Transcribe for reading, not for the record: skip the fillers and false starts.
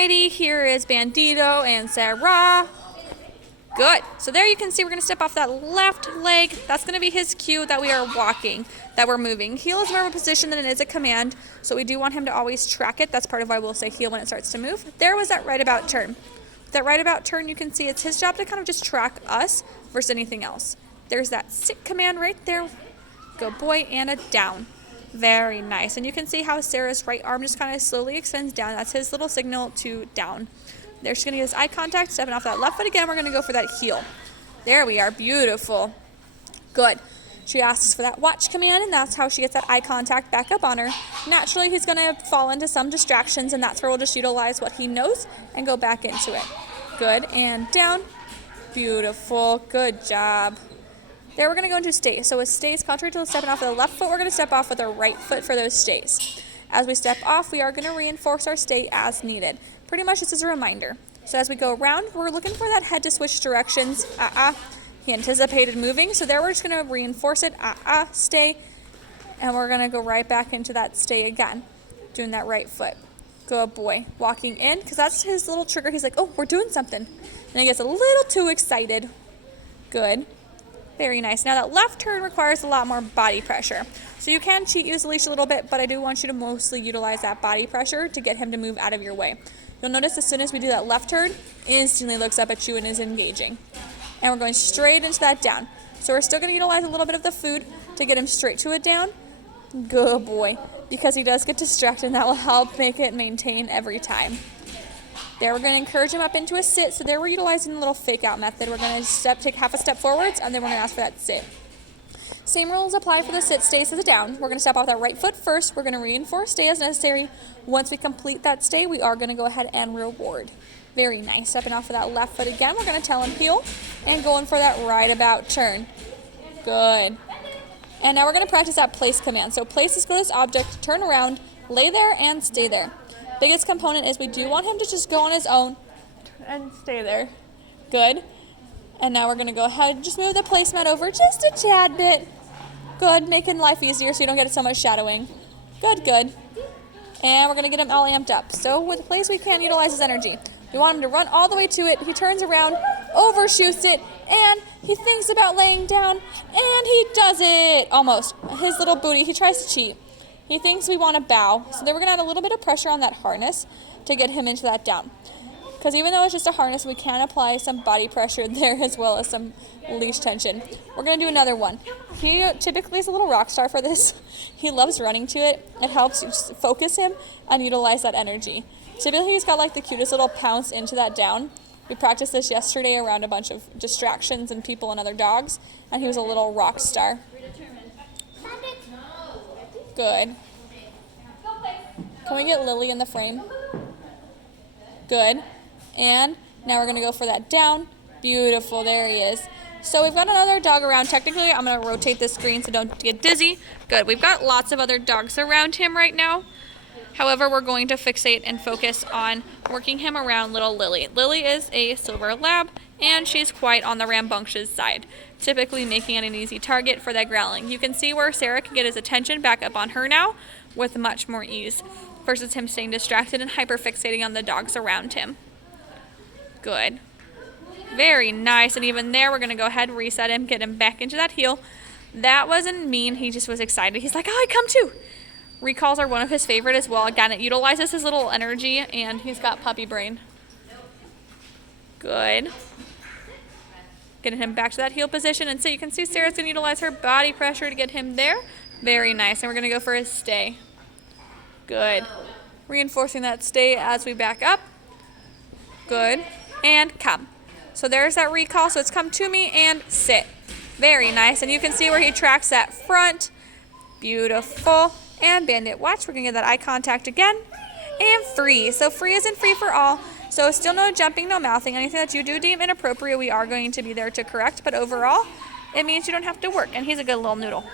Alrighty, here is Bandito and Sarah. Good. So there you can see we're going to step off that left leg. That's going to be his cue that we are walking, that we're moving. Heel is more of a position than it is a command, so we do want him to always track it. That's part of why we'll say heel when it starts to move. There was that right about turn. With that right about turn, you can see it's his job to kind of just track us versus anything else. There's that sit command right there. Good boy, and a down. Very nice. And you can see how Sarah's right arm just kind of slowly extends down. That's his little signal to down. There, she's going to get his eye contact, stepping off that left foot again. We're going to go for that heel. There we are. Beautiful. Good. She asks for that watch command, and that's how she gets that eye contact back up on her. Naturally, he's going to fall into some distractions, and that's where we'll just utilize what he knows and go back into it. Good. And down. Beautiful. Good job. There we're going to go into stay. So with stays, contrary to stepping off with the left foot, we're going to step off with our right foot for those stays. As we step off, we are going to reinforce our stay as needed. Pretty much this is a reminder. So as we go around, we're looking for that head to switch directions. He anticipated moving, so there we're just going to reinforce it. Stay. And we're going to go right back into that stay again, doing that right foot. Good boy. Walking in, because that's his little trigger. He's like, oh, we're doing something. And he gets a little too excited. Good. Very nice. Now that left turn requires a lot more body pressure. So you can cheat, use the leash a little bit, but I do want you to mostly utilize that body pressure to get him to move out of your way. You'll notice as soon as we do that left turn, instantly looks up at you and is engaging. And we're going straight into that down. So we're still going to utilize a little bit of the food to get him straight to a down. Good boy. Because he does get distracted, and that will help make it maintain every time. There, we're going to encourage him up into a sit. So there we're utilizing the little fake out method. We're going to take half a step forwards, and then we're going to ask for that sit. Same rules apply for the sit stays as a down. We're going to step off that right foot first. We're going to reinforce stay as necessary. Once we complete that stay, we are going to go ahead and reward. Very nice. Stepping off of that left foot again. We're going to tell him heel and going for that right about turn. Good. And now we're going to practice that place command. So place is for this object, turn around, lay there, and stay there. Biggest component is we do want him to just go on his own and stay there. Good. And now we're going to go ahead and just move the placemat over just a tad bit. Good. Making life easier so you don't get so much shadowing. Good, good. And we're going to get him all amped up. So with place, we can utilize his energy. We want him to run all the way to it. He turns around, overshoots it, and he thinks about laying down, and he does it. Almost. His little booty, he tries to cheat. He thinks we want to bow, so then we're going to add a little bit of pressure on that harness to get him into that down. Because even though it's just a harness, we can apply some body pressure there as well as some leash tension. We're going to do another one. He typically is a little rock star for this. He loves running to it. It helps you focus him and utilize that energy. Typically, he's got like the cutest little pounce into that down. We practiced this yesterday around a bunch of distractions and people and other dogs, and he was a little rock star. Good. Can we get Lily in the frame? Good. And now we're going to go for that down. Beautiful. There he is. So we've got another dog around. Technically, I'm going to rotate the screen so don't get dizzy. Good. We've got lots of other dogs around him right now. However, we're going to fixate and focus on working him around little Lily. Lily is a silver lab, and she's quite on the rambunctious side, typically making it an easy target for that growling. You can see where Sarah can get his attention back up on her now with much more ease versus him staying distracted and hyperfixating on the dogs around him. Good. Very nice. And even there, we're going to go ahead and reset him, get him back into that heel. That wasn't mean. He just was excited. He's like, oh, I come too. Recalls are one of his favorite as well. Again, it utilizes his little energy, and he's got puppy brain. Good. Getting him back to that heel position. And so you can see Sarah's going to utilize her body pressure to get him there. Very nice. And we're going to go for his stay. Good. Reinforcing that stay as we back up. Good. And come. So there's that recall. So it's come to me and sit. Very nice. And you can see where he tracks that front. Beautiful. And Bandit watch. We're going to get that eye contact again. And free. So free isn't free for all. So still no jumping, no mouthing. Anything that you do deem inappropriate, we are going to be there to correct. But overall, it means you don't have to work. And he's a good little noodle.